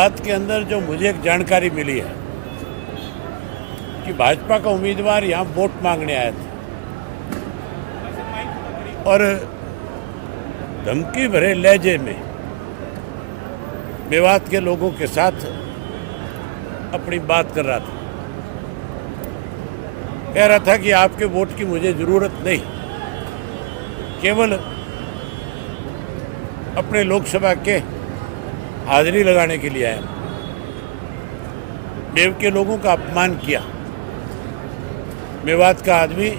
मेवात के अंदर जो मुझे एक जानकारी मिली है कि भाजपा का उम्मीदवार यहाँ वोट मांगने आया था और धमकी भरे लहजे में मेवात के लोगों के साथ अपनी बात कर रहा था। कह रहा था कि आपके वोट की मुझे ज़रूरत नहीं, केवल अपने लोकसभा के हाजिरी लगाने के लिए आया। मेव के लोगों का अपमान किया। मेवात का आदमी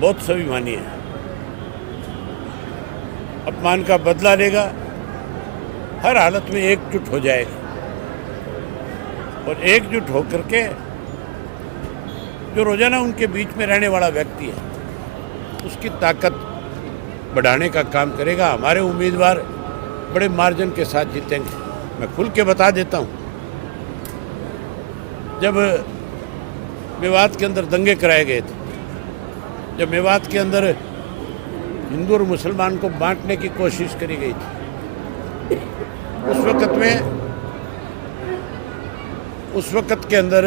बहुत स्वाभिमानी है, अपमान का बदला लेगा, हर हालत में एकजुट हो जाएगा और एकजुट होकर के जो रोजाना उनके बीच में रहने वाला व्यक्ति है उसकी ताकत बढ़ाने का काम करेगा। हमारे उम्मीदवार बड़े मार्जिन के साथ जीतेंगे। मैं खुल के बता देता हूँ, जब मेवात के अंदर दंगे कराए गए थे, जब मेवात के अंदर हिंदू और मुसलमान को बांटने की कोशिश करी गई थी, उस वक़्त के अंदर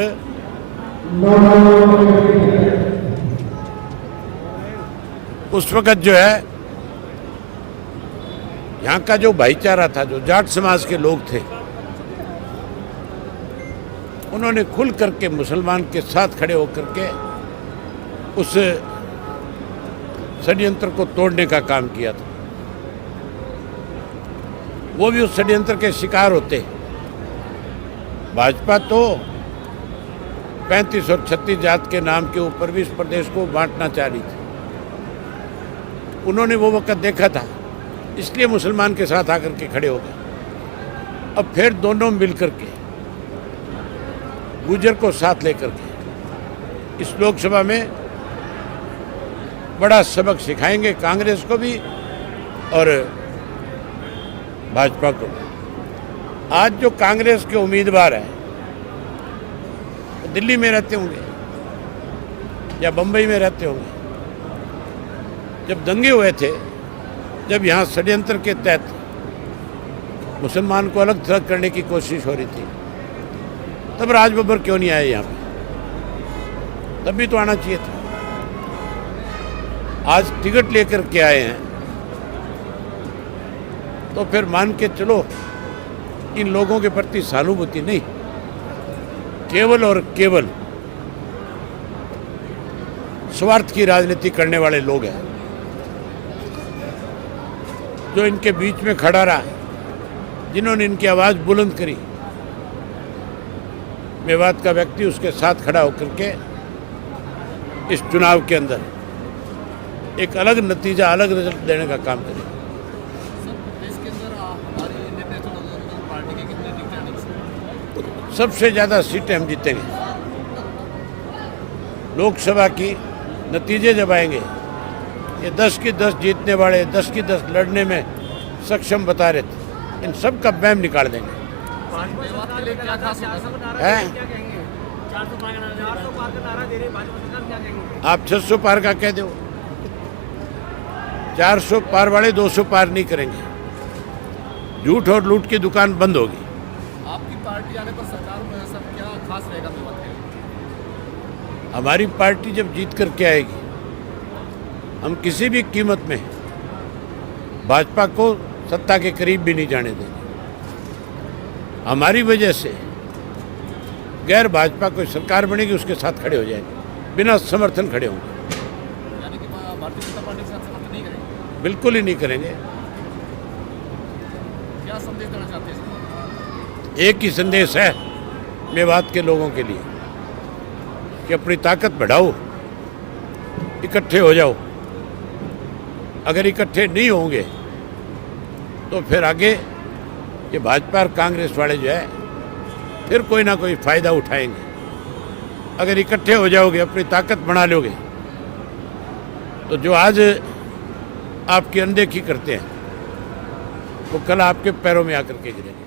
उस वक़्त जो है यहाँ का जो भाईचारा था, जो जाट समाज के लोग थे, उन्होंने खुल करके मुसलमान के साथ खड़े होकर के उस षड्यंत्र को तोड़ने का काम किया था। वो भी उस षड्यंत्र के शिकार होते। भाजपा तो 35 और 36 जात के नाम के ऊपर भी इस प्रदेश को बांटना चाह रही थी। उन्होंने वो वक्त देखा था, इसलिए मुसलमान के साथ आकर के खड़े हो गए। अब फिर दोनों मिलकर के गुर्जर को साथ लेकर के इस लोकसभा में बड़ा सबक सिखाएंगे, कांग्रेस को भी और भाजपा को। आज जो कांग्रेस के उम्मीदवार हैं दिल्ली में रहते होंगे या बम्बई में रहते होंगे। जब दंगे हुए थे, जब यहाँ षड्यंत्र के तहत मुसलमान को अलग थलग करने की कोशिश हो रही थी, तब राज बब्बर क्यों नहीं आए यहाँ पे? तब भी तो आना चाहिए था। आज टिकट लेकर के आए हैं तो फिर मान के चलो इन लोगों के प्रति सहानुभूति नहीं, केवल और केवल स्वार्थ की राजनीति करने वाले लोग हैं जो इनके बीच में खड़ा रहा, जिन्होंने इनकी आवाज़ बुलंद करी। मेवात का व्यक्ति उसके साथ खड़ा होकर के इस चुनाव के अंदर एक अलग नतीजा, अलग रिजल्ट देने का काम करेगा। सबसे ज़्यादा सीटें हम जीतेंगे। लोकसभा की नतीजे जब आएंगे, ये 10 की 10 जीतने वाले, 10 की 10 लड़ने में सक्षम बता रहे थे, इन सब का बैम निकाल देंगे। आप 600 पार का कह दो, 400 पार वाले 200 पार नहीं करेंगे। झूठ और लूट की दुकान बंद होगी। आपकी पार्टी आने पर सरकार में सब क्या खास रहेगा? हमारी पार्टी जब जीत करके आएगी, हम किसी भी कीमत में भाजपा को सत्ता के करीब भी नहीं जाने देंगे। हमारी वजह से गैर भाजपा कोई सरकार बनेगी, उसके साथ खड़े हो जाएंगे, बिना समर्थन खड़े होंगे। यानी कि भारतीय जनता पार्टी के साथ समर्थन नहीं करेंगे? बिल्कुल ही नहीं करेंगे। क्या संदेश देना चाहते हैं? एक ही संदेश है मेवात के लोगों के लिए कि अपनी ताकत बढ़ाओ, इकट्ठे हो जाओ। अगर इकट्ठे नहीं होंगे तो फिर आगे ये भाजपा और कांग्रेस वाले जो है फिर कोई ना कोई फ़ायदा उठाएंगे। अगर इकट्ठे हो जाओगे, अपनी ताकत बढ़ा लोगे, तो जो आज आपकी अनदेखी करते हैं वो कल आपके पैरों में आकर के गिरेंगे।